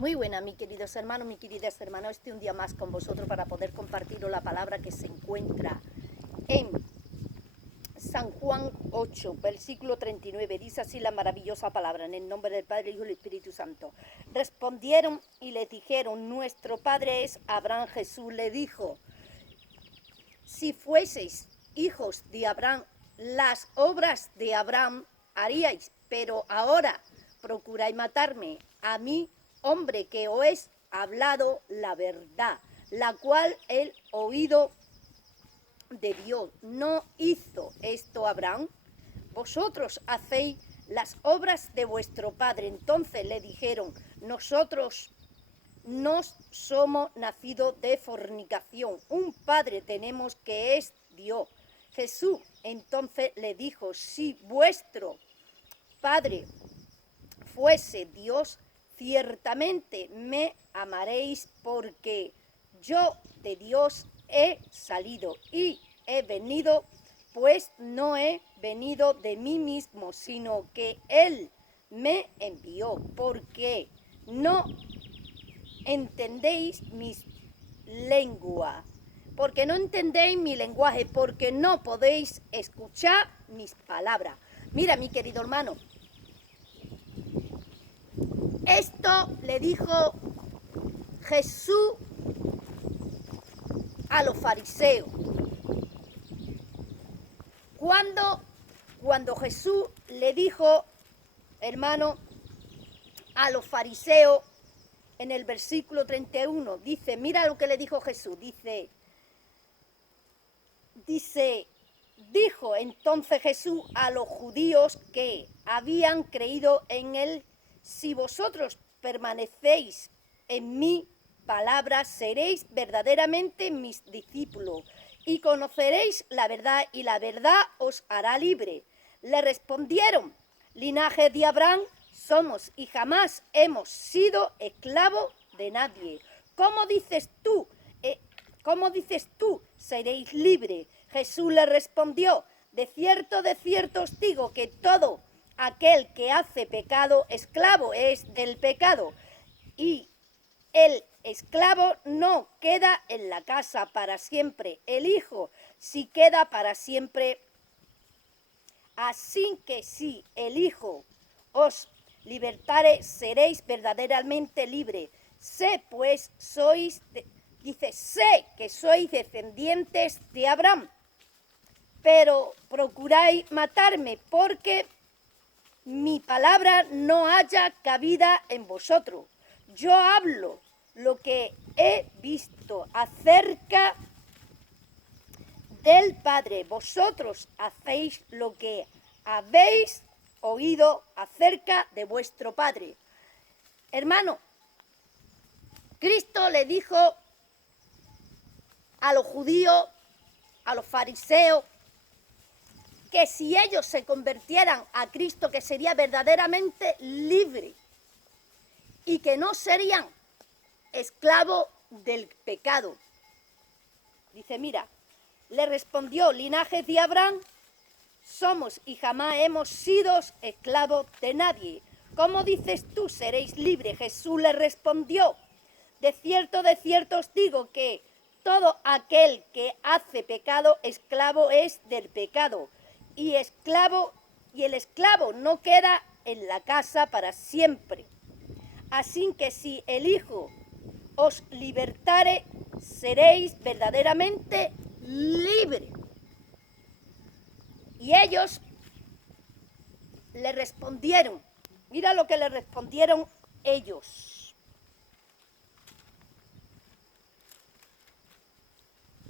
Muy buena, mis queridos hermanos, mis queridas hermanas. Estoy un día más con vosotros para poder compartiros la palabra que se encuentra en San Juan 8, versículo 39. Dice así la maravillosa palabra, en el nombre del Padre, Hijo y del Espíritu Santo. Respondieron y le dijeron: nuestro padre es Abraham. Jesús le dijo: si fueseis hijos de Abraham, las obras de Abraham haríais, pero ahora procuráis matarme a mí, hombre que os he hablado la verdad, la cual he oído de Dios. ¿No hizo esto Abraham? Vosotros hacéis las obras de vuestro padre. Entonces le dijeron: nosotros no somos nacidos de fornicación, un padre tenemos que es Dios. Jesús entonces le dijo: si vuestro padre fuese Dios, ciertamente me amaréis, porque yo de Dios he salido y he venido, pues no he venido de mí mismo, sino que Él me envió. Porque no entendéis mis lenguas, porque no entendéis mi lenguaje, porque no podéis escuchar mis palabras. Mira, mi querido hermano, esto le dijo Jesús a los fariseos. Cuando Jesús le dijo, hermano, a los fariseos, en el versículo 31, dice, mira lo que le dijo Jesús, dijo entonces Jesús a los judíos que habían creído en él: si vosotros permanecéis en mi palabra, seréis verdaderamente mis discípulos y conoceréis la verdad, y la verdad os hará libre. Le respondieron: linaje de Abraham somos y jamás hemos sido esclavos de nadie. ¿Cómo dices tú? Seréis libres. Jesús le respondió: de cierto os digo que todo aquel que hace pecado, esclavo es del pecado. Y el esclavo no queda en la casa para siempre, el hijo sí queda para siempre. Así que si el hijo os libertare, seréis verdaderamente libres. Sé pues sé que sois descendientes de Abraham, pero procuráis matarme, porque mi palabra no haya cabida en vosotros. Yo hablo lo que he visto acerca del Padre. Vosotros hacéis lo que habéis oído acerca de vuestro Padre. Hermano, Cristo le dijo a los judíos, a los fariseos, que si ellos se convirtieran a Cristo, que sería verdaderamente libre y que no serían esclavos del pecado. Dice, mira, le respondió: linaje de Abraham somos y jamás hemos sido esclavos de nadie. ¿Cómo dices tú, seréis libres? Jesús le respondió: de cierto os digo que todo aquel que hace pecado, esclavo es del pecado. Y el esclavo no queda en la casa para siempre. Así que si el Hijo os libertare, seréis verdaderamente libres. Y ellos le respondieron, mira lo que le respondieron ellos.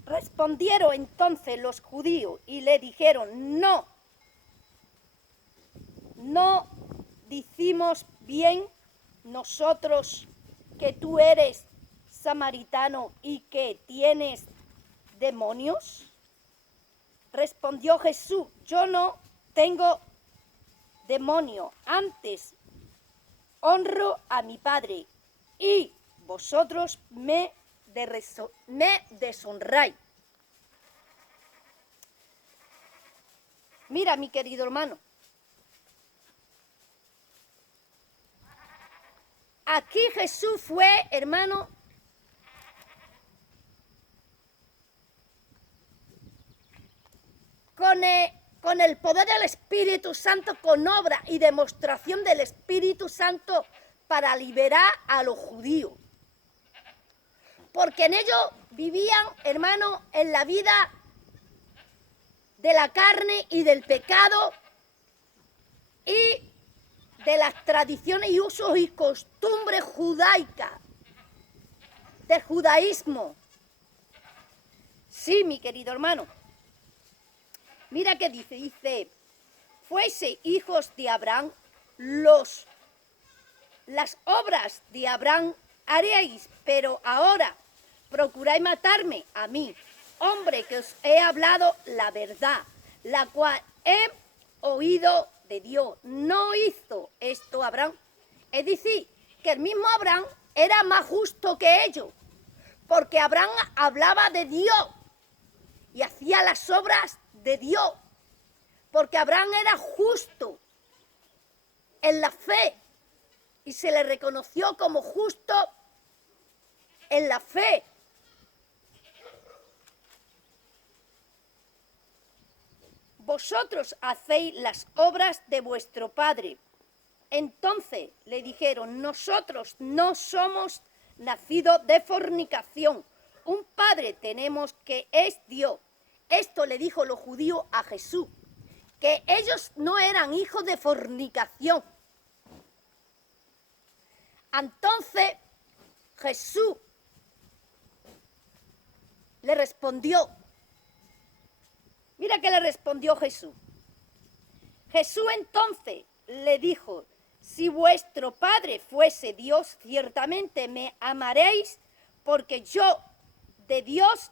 Respondieron entonces los judíos y le dijeron: no decimos bien nosotros que tú eres samaritano y que tienes demonios. Respondió Jesús: yo no tengo demonio, antes honro a mi Padre, y vosotros me deshonráis. Mira, mi querido hermano, aquí Jesús fue, hermano, con el poder del Espíritu Santo, con obra y demostración del Espíritu Santo para liberar a los judíos. Porque en ellos vivían, hermano, en la vida de la carne y del pecado y de las tradiciones y usos y costumbres judaicas, del judaísmo. Sí, mi querido hermano. Mira qué dice, fuese hijos de Abraham, las obras de Abraham haréis, pero ahora procuráis matarme a mí, hombre que os he hablado la verdad, la cual he oído de Dios. No hizo esto Abraham. Es decir, que el mismo Abraham era más justo que ellos, porque Abraham hablaba de Dios y hacía las obras de Dios, porque Abraham era justo en la fe y se le reconoció como justo en la fe. Vosotros hacéis las obras de vuestro padre. Entonces le dijeron, nosotros no somos nacidos de fornicación, un padre tenemos que es Dios. Esto le dijo los judíos a Jesús, que ellos no eran hijos de fornicación. Entonces Jesús le respondió. Mira que le respondió Jesús. Jesús entonces le dijo, si vuestro Padre fuese Dios, ciertamente me amaréis, porque yo de Dios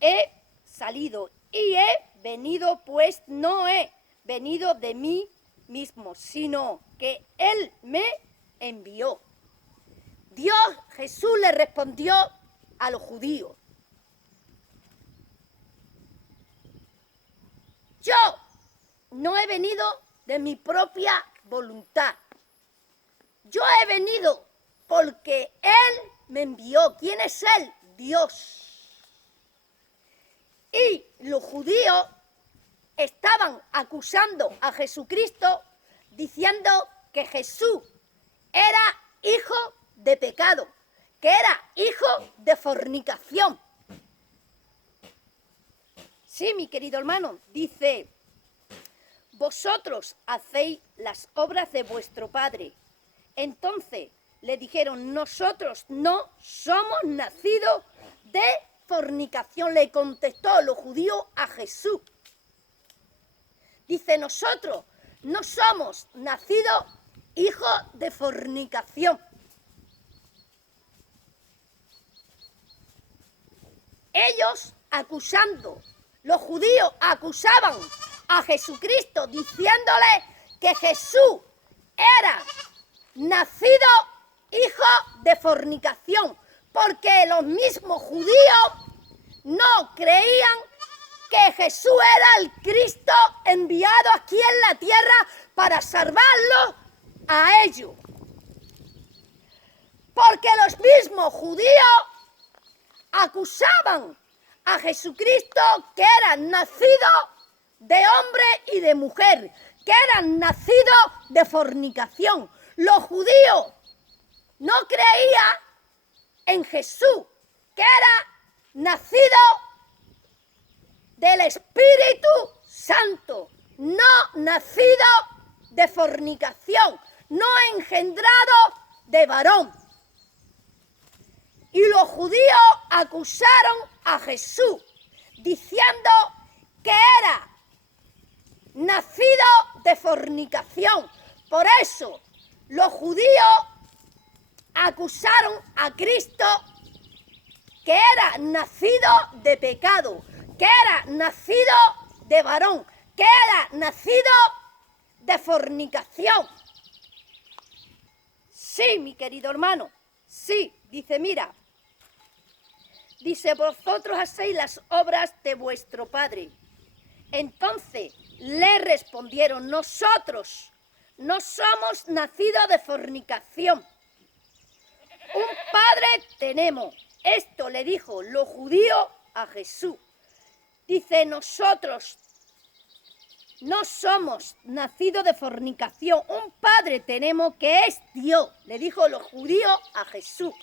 he salido y he venido, pues no he venido de mí mismo, sino que Él me envió. Jesús le respondió a los judíos, yo no he venido de mi propia voluntad. Yo he venido porque Él me envió. ¿Quién es Él? Dios. Y los judíos estaban acusando a Jesucristo diciendo que Jesús era hijo de pecado, que era hijo de fornicación. Sí, mi querido hermano, dice, vosotros hacéis las obras de vuestro padre. Entonces le dijeron, nosotros no somos nacidos de fornicación. Le contestó los judíos a Jesús. Dice, nosotros no somos nacidos hijos de fornicación. Ellos acusando, los judíos acusaban a Jesucristo diciéndole que Jesús era nacido hijo de fornicación, porque los mismos judíos no creían que Jesús era el Cristo enviado aquí en la tierra para salvarlos a ellos. Porque los mismos judíos acusaban a Jesucristo que era nacido de hombre y de mujer, que eran nacidos de fornicación. Los judíos no creían en Jesús, que era nacido del Espíritu Santo, no nacido de fornicación, no engendrado de varón. Y los judíos acusaron a Jesús diciendo que era nacido de fornicación. Por eso los judíos acusaron a Cristo que era nacido de pecado, que era nacido de varón, que era nacido de fornicación. Sí, mi querido hermano, sí, dice, mira, dice, vosotros hacéis las obras de vuestro padre. Entonces le respondieron, nosotros no somos nacidos de fornicación, un padre tenemos. Esto le dijo los judíos a Jesús. Dice, nosotros no somos nacidos de fornicación. Un padre tenemos que es Dios. Le dijo los judíos a Jesús.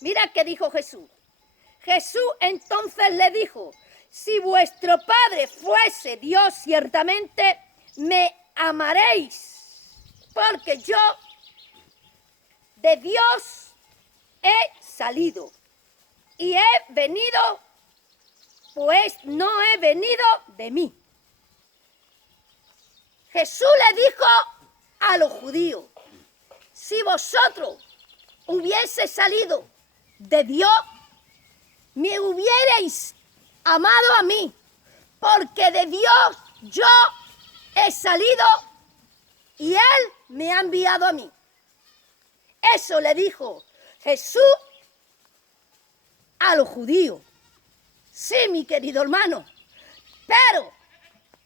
Mira qué dijo Jesús. Jesús entonces le dijo, si vuestro padre fuese Dios, ciertamente me amaréis, porque yo de Dios he salido y he venido, pues no he venido de mí. Jesús le dijo a los judíos, si vosotros hubiese salido de Dios, me hubierais amado a mí, porque de Dios yo he salido y Él me ha enviado a mí. Eso le dijo Jesús a los judíos. Sí, mi querido hermano, pero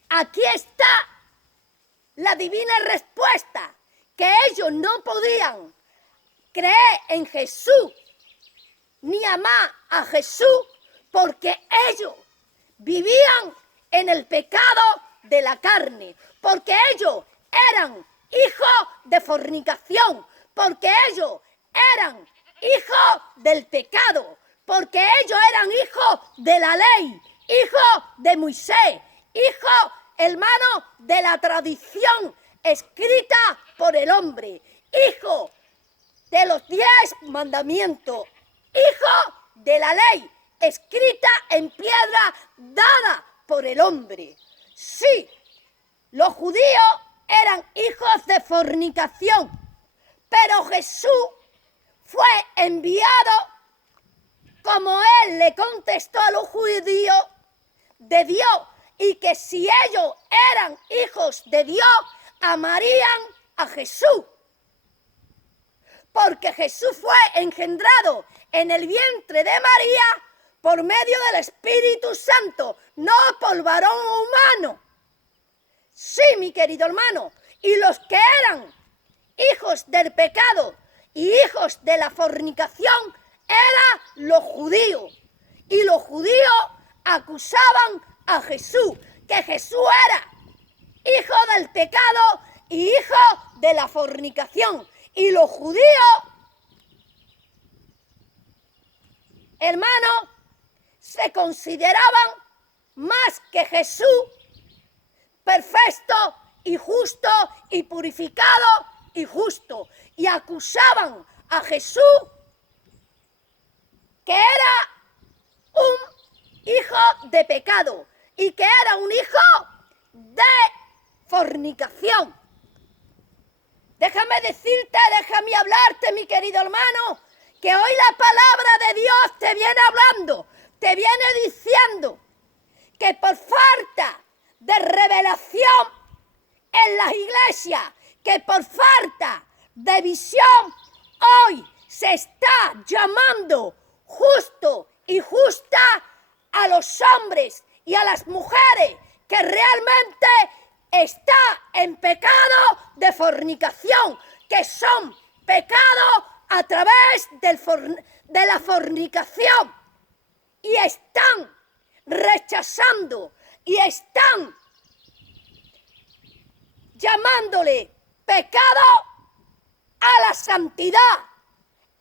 aquí está la divina respuesta, que ellos no podían creer en Jesús ni amar a Jesús porque ellos vivían en el pecado de la carne, porque ellos eran hijos de fornicación, porque ellos eran hijos del pecado, porque ellos eran hijos de la ley, hijos de Moisés, hijos, hermano, de la tradición escrita por el hombre, hijos de los 10 mandamientos, hijos de la ley escrita en piedra dada por el hombre. Sí, los judíos eran hijos de fornicación, pero Jesús fue enviado, como él le contestó a los judíos, de Dios, y que si ellos eran hijos de Dios, amarían a Jesús. Porque Jesús fue engendrado en el vientre de María por medio del Espíritu Santo, no por varón humano. Sí, mi querido hermano, y los que eran hijos del pecado y hijos de la fornicación eran los judíos. Y los judíos acusaban a Jesús, que Jesús era hijo del pecado y hijo de la fornicación. Y los judíos, hermanos, se consideraban más que Jesús perfecto y justo y purificado y justo. Y acusaban a Jesús que era un hijo de pecado y que era un hijo de fornicación. Déjame decirte, déjame hablarte, mi querido hermano, que hoy la palabra de Dios te viene hablando, te viene diciendo que por falta de revelación en las iglesias, que por falta de visión, hoy se está llamando justo y justa a los hombres y a las mujeres que realmente está en pecado de fornicación, que son pecados a través de la fornicación, y están rechazando y están llamándole pecado a la santidad,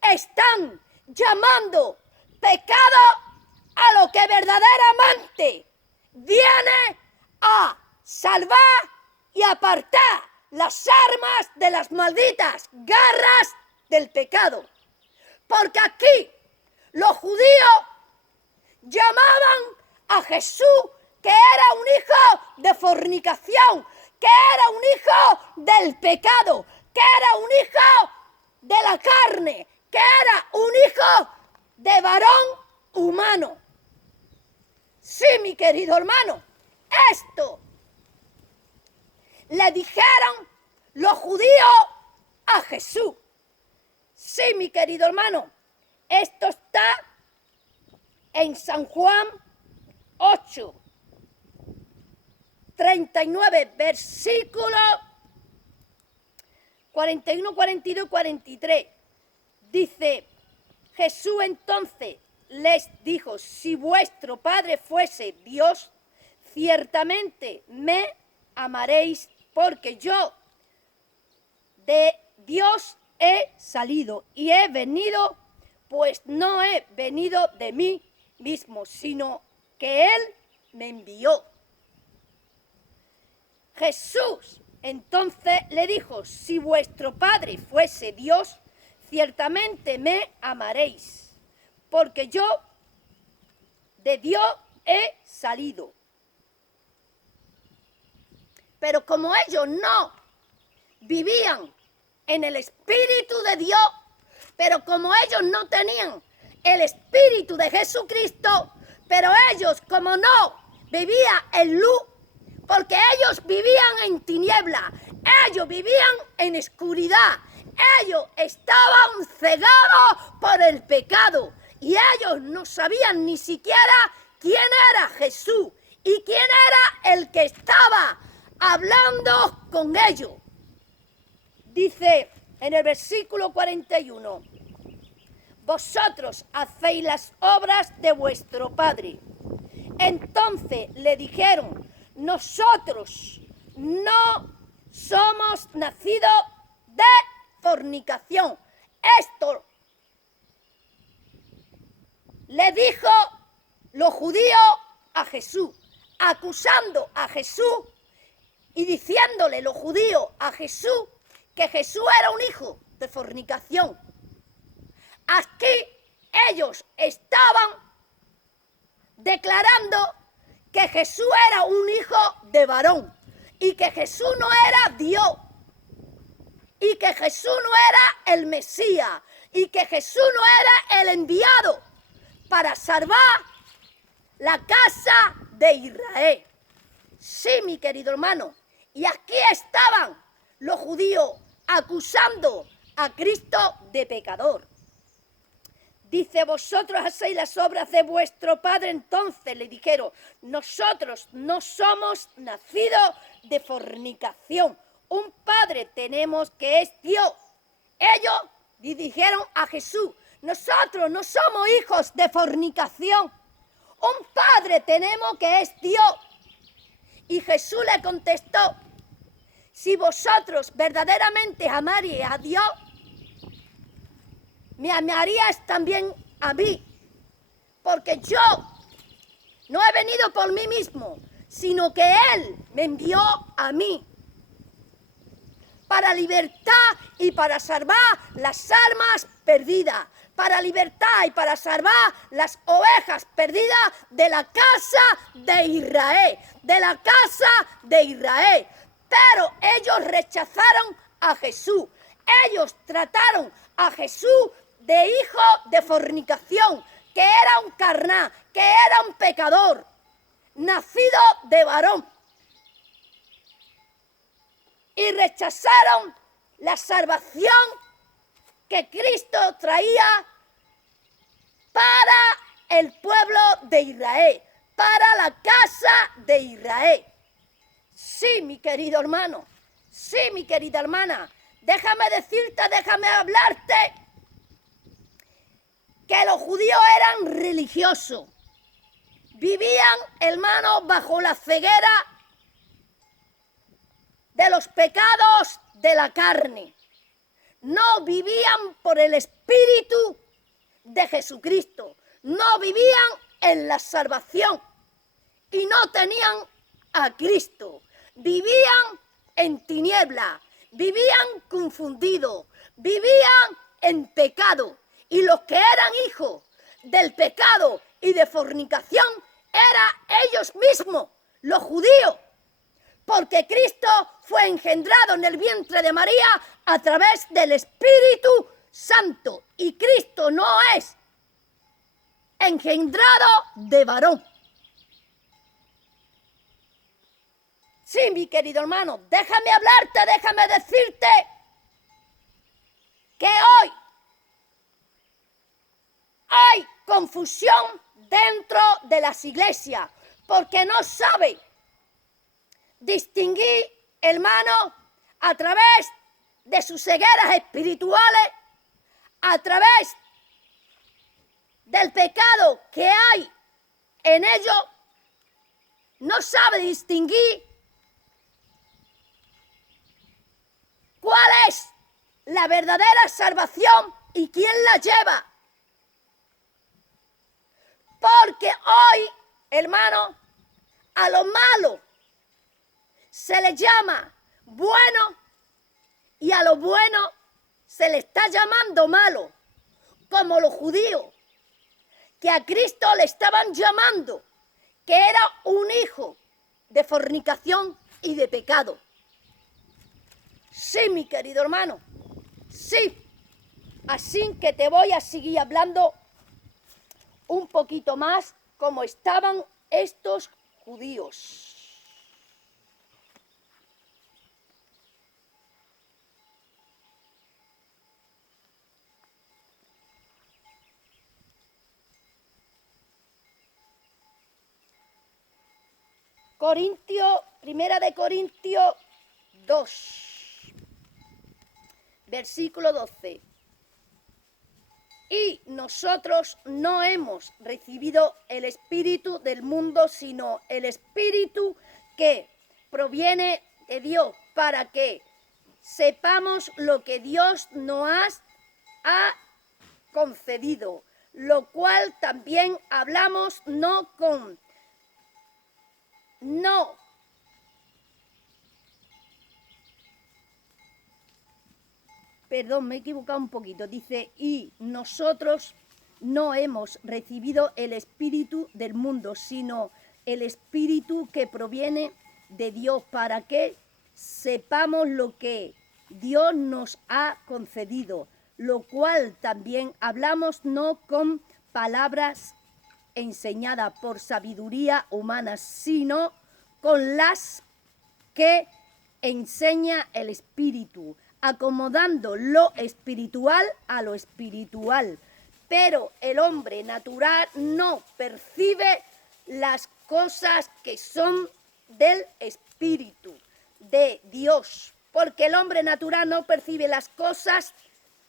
están llamando pecado a lo que verdaderamente viene a salvar y apartar las armas de las malditas garras del pecado. Porque aquí los judíos llamaban a Jesús que era un hijo de fornicación, que era un hijo del pecado, que era un hijo de la carne, que era un hijo de varón humano. Sí, mi querido hermano, esto le dijeron los judíos a Jesús. Sí, mi querido hermano, esto está en San Juan 8, 39, versículos 41, 42 y 43. Dice, Jesús entonces les dijo, si vuestro Padre fuese Dios, ciertamente me amaréis, porque yo de Dios he salido y he venido, pues no he venido de mí mismo, sino que Él me envió. Jesús entonces le dijo, si vuestro Padre fuese Dios, ciertamente me amaréis, porque yo de Dios he salido. Pero como ellos no vivían en el Espíritu de Dios, pero como ellos no tenían el Espíritu de Jesucristo, pero ellos como no vivían en luz, porque ellos vivían en tiniebla, ellos vivían en oscuridad, ellos estaban cegados por el pecado y ellos no sabían ni siquiera quién era Jesús y quién era el que estaba hablando con ellos. Dice en el versículo 41, vosotros hacéis las obras de vuestro padre. Entonces le dijeron, nosotros no somos nacidos de fornicación. Esto le dijo los judíos a Jesús, acusando a Jesús y diciéndole los judíos a Jesús que Jesús era un hijo de fornicación. Aquí ellos estaban declarando que Jesús era un hijo de varón y que Jesús no era Dios y que Jesús no era el Mesías y que Jesús no era el enviado para salvar la casa de Israel. Sí, mi querido hermano, y aquí estaban los judíos acusando a Cristo de pecador. Dice, vosotros hacéis las obras de vuestro padre. Entonces le dijeron, nosotros no somos nacidos de fornicación. Un padre tenemos que es Dios. Ellos le dijeron a Jesús, nosotros no somos hijos de fornicación. Un padre tenemos que es Dios. Y Jesús le contestó, si vosotros verdaderamente amaríais a Dios, me amarías también a mí, porque yo no he venido por mí mismo, sino que Él me envió a mí para libertad y para salvar las almas perdidas, para libertad y para salvar las ovejas perdidas de la casa de Israel, de la casa de Israel. Pero ellos rechazaron a Jesús, ellos trataron a Jesús de hijo de fornicación, que era un carnal, que era un pecador, nacido de varón. Y rechazaron la salvación que Cristo traía para el pueblo de Israel, para la casa de Israel. Sí, mi querido hermano, sí, mi querida hermana, déjame decirte, déjame hablarte, que los judíos eran religiosos, vivían, hermanos, bajo la ceguera de los pecados de la carne, no vivían por el Espíritu de Jesucristo, no vivían en la salvación y no tenían a Cristo, vivían en tiniebla, vivían confundidos, vivían en pecado. Y los que eran hijos del pecado y de fornicación eran ellos mismos, los judíos, porque Cristo fue engendrado en el vientre de María a través del Espíritu Santo. Y Cristo no es engendrado de varón. Sí, mi querido hermano, déjame hablarte, déjame decirte que hoy hay confusión dentro de las iglesias, porque no sabe distinguir, hermano, a través de sus cegueras espirituales, a través del pecado que hay en ellos, no sabe distinguir cuál es la verdadera salvación y quién la lleva. Porque hoy, hermano, a lo malo se le llama bueno y a lo bueno se le está llamando malo, como los judíos, que a Cristo le estaban llamando que era un hijo de fornicación y de pecado. Sí, mi querido hermano, sí. Así que te voy a seguir hablando un poquito más como estaban estos judíos. Primera de Corintios 2, versículo 12. Y nosotros no hemos recibido el espíritu del mundo, sino el espíritu que proviene de Dios, para que sepamos lo que Dios nos ha concedido, lo cual también hablamos Perdón, me he equivocado un poquito. Dice, y nosotros no hemos recibido el espíritu del mundo, sino el espíritu que proviene de Dios, para que sepamos lo que Dios nos ha concedido, lo cual también hablamos no con palabras enseñadas por sabiduría humana, sino con las que enseña el Espíritu, acomodando lo espiritual a lo espiritual. Pero el hombre natural no percibe las cosas que son del Espíritu de Dios, porque el hombre natural no percibe las cosas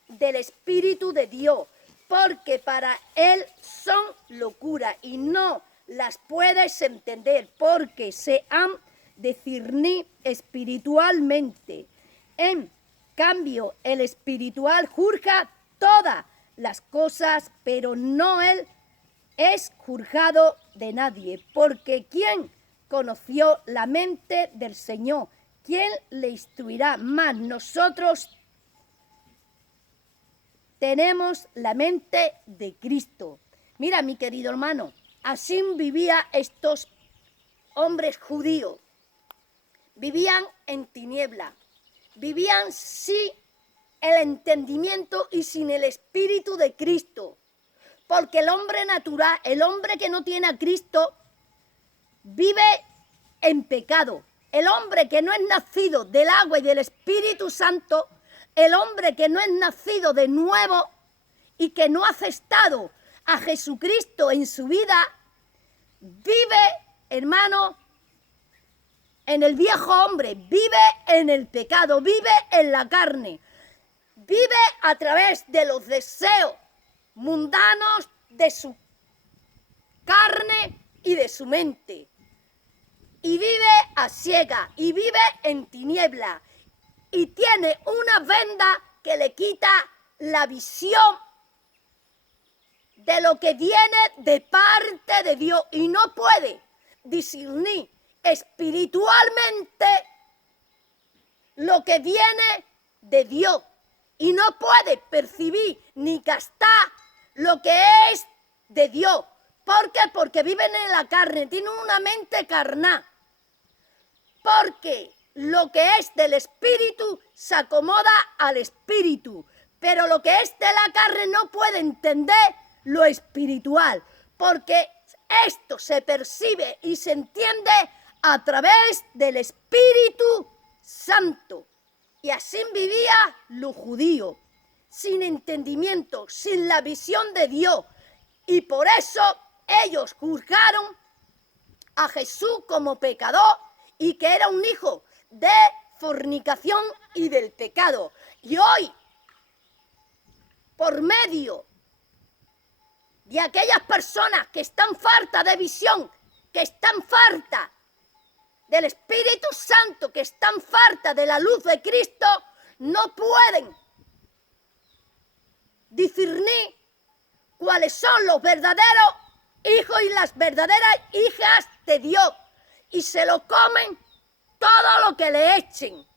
del Espíritu de Dios, porque para él son locura y no las puedes entender, porque se han de discernir espiritualmente. En cambio, el espiritual juzga todas las cosas, pero no él es juzgado de nadie, porque ¿quién conoció la mente del Señor? ¿Quién le instruirá? Mas nosotros tenemos la mente de Cristo. Mira, mi querido hermano, así vivían estos hombres judíos. Vivían en tiniebla, vivían sin el entendimiento y sin el Espíritu de Cristo. Porque el hombre natural, el hombre que no tiene a Cristo, vive en pecado. El hombre que no es nacido del agua y del Espíritu Santo, el hombre que no es nacido de nuevo y que no ha aceptado a Jesucristo en su vida, vive, hermano, en el viejo hombre, vive en el pecado, vive en la carne, vive a través de los deseos mundanos de su carne y de su mente. Y vive a ciega, y vive en tiniebla, y tiene una venda que le quita la visión de lo que viene de parte de Dios, y no puede discernir espiritualmente lo que viene de Dios, y no puede percibir ni captar lo que es de Dios. ¿Por qué? Porque viven en la carne, tienen una mente carnal. Porque lo que es del Espíritu se acomoda al Espíritu, pero lo que es de la carne no puede entender lo espiritual, porque esto se percibe y se entiende a través del Espíritu Santo. Y así vivía los judíos, sin entendimiento, sin la visión de Dios. Y por eso ellos juzgaron a Jesús como pecador y que era un hijo de fornicación y del pecado. Y hoy por medio de aquellas personas que están fartas de visión, que están fartas del Espíritu Santo, que están fartas de la luz de Cristo, no pueden discernir cuáles son los verdaderos hijos y las verdaderas hijas de Dios, y se lo comen todo lo que le echen.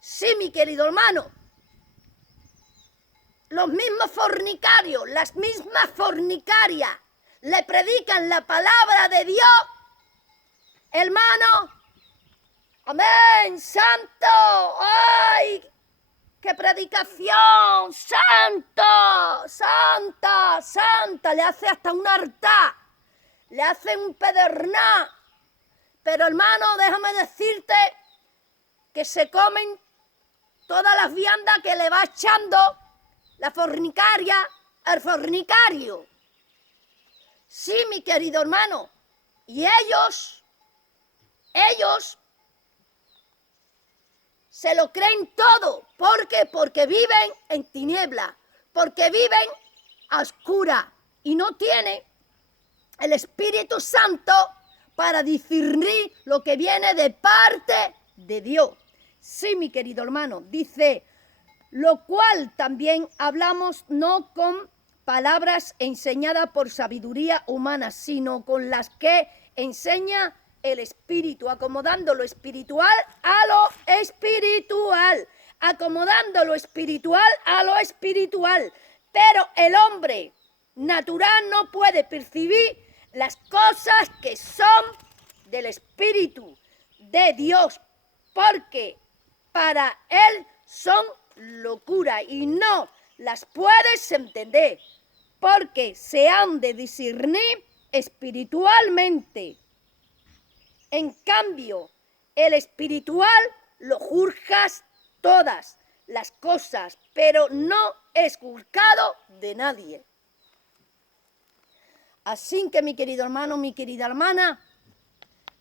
Sí, mi querido hermano, los mismos fornicarios, las mismas fornicarias le predican la palabra de Dios, hermano. Amén, santo. ¡Ay! ¡Qué predicación! ¡Santo! ¡Santa! ¡Santa! Le hace hasta un altar, le hace un pedernal. Pero hermano, déjame decirte que se comen todas las viandas que le va echando la fornicaria al fornicario. Sí, mi querido hermano. Y ellos se lo creen todo. ¿Por qué? Porque viven en tiniebla, porque viven a oscura y no tienen el Espíritu Santo para discernir lo que viene de parte de Dios. Sí, mi querido hermano, dice, lo cual también hablamos no con palabras enseñadas por sabiduría humana, sino con las que enseña el Espíritu, acomodando lo espiritual a lo espiritual, acomodando lo espiritual a lo espiritual. Pero el hombre natural no puede percibir las cosas que son del Espíritu de Dios, porque para él son locura y no las puedes entender, porque se han de discernir espiritualmente. En cambio, el espiritual lo juzgas todas las cosas, pero no es juzgado de nadie. Así que, mi querido hermano, mi querida hermana,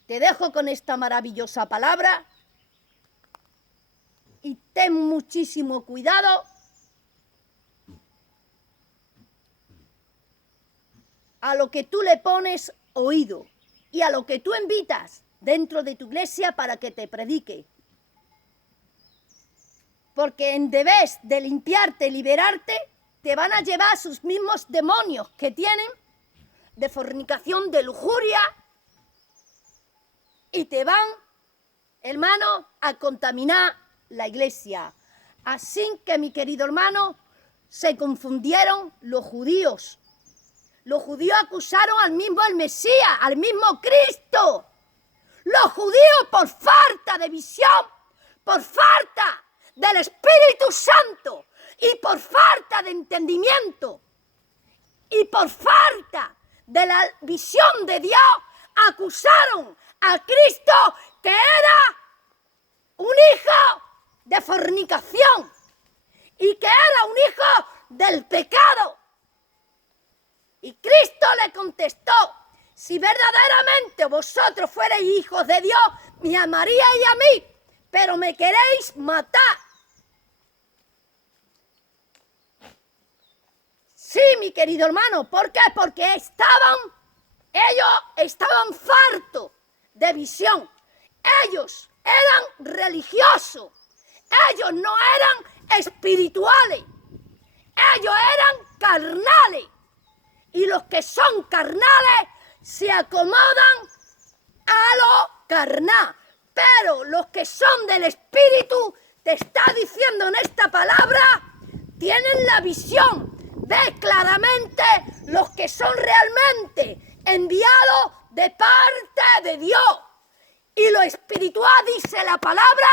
te dejo con esta maravillosa palabra y ten muchísimo cuidado a lo que tú le pones oído y a lo que tú invitas dentro de tu iglesia para que te predique. Porque en vez de limpiarte, liberarte, te van a llevar sus mismos demonios que tienen de fornicación, de lujuria, y te van, hermano, a contaminar la iglesia. Así que, mi querido hermano, se confundieron los judíos. Los judíos acusaron al mismo el Mesías, al mismo Cristo. Los judíos, por falta de visión, por falta del Espíritu Santo y por falta de entendimiento y por falta de la visión de Dios, acusaron a Cristo que era un hijo de fornicación y que era un hijo del pecado. Y Cristo le contestó, si verdaderamente vosotros fuerais hijos de Dios, me amaríais a mí, pero me queréis matar. Sí, mi querido hermano, ¿por qué? Porque ellos estaban fartos de visión. Ellos eran religiosos, ellos no eran espirituales, ellos eran carnales. Y los que son carnales se acomodan a lo carnal. Pero los que son del Espíritu, te está diciendo en esta palabra, tienen la visión. Ve claramente los que son realmente enviados de parte de Dios. Y lo espiritual, dice la palabra,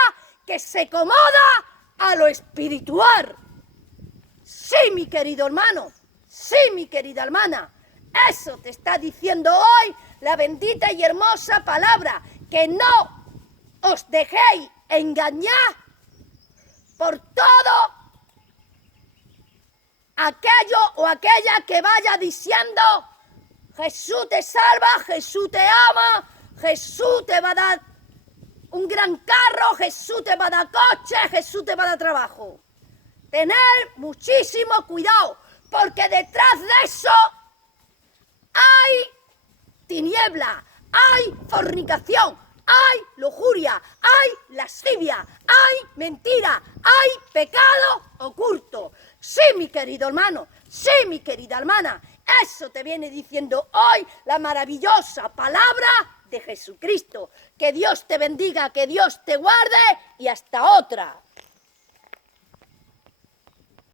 que se acomoda a lo espiritual. Sí, mi querido hermano. Sí, mi querida hermana, eso te está diciendo hoy la bendita y hermosa palabra, que no os dejéis engañar por todo aquello o aquella que vaya diciendo Jesús te salva, Jesús te ama, Jesús te va a dar un gran carro, Jesús te va a dar coche, Jesús te va a dar trabajo. Tener muchísimo cuidado. porque detrás de eso hay tiniebla, hay fornicación, hay lujuria, hay lascivia, hay mentira, hay pecado oculto. Sí, mi querido hermano, sí, mi querida hermana, eso te viene diciendo hoy la maravillosa palabra de Jesucristo. Que Dios te bendiga, que Dios te guarde y hasta otra.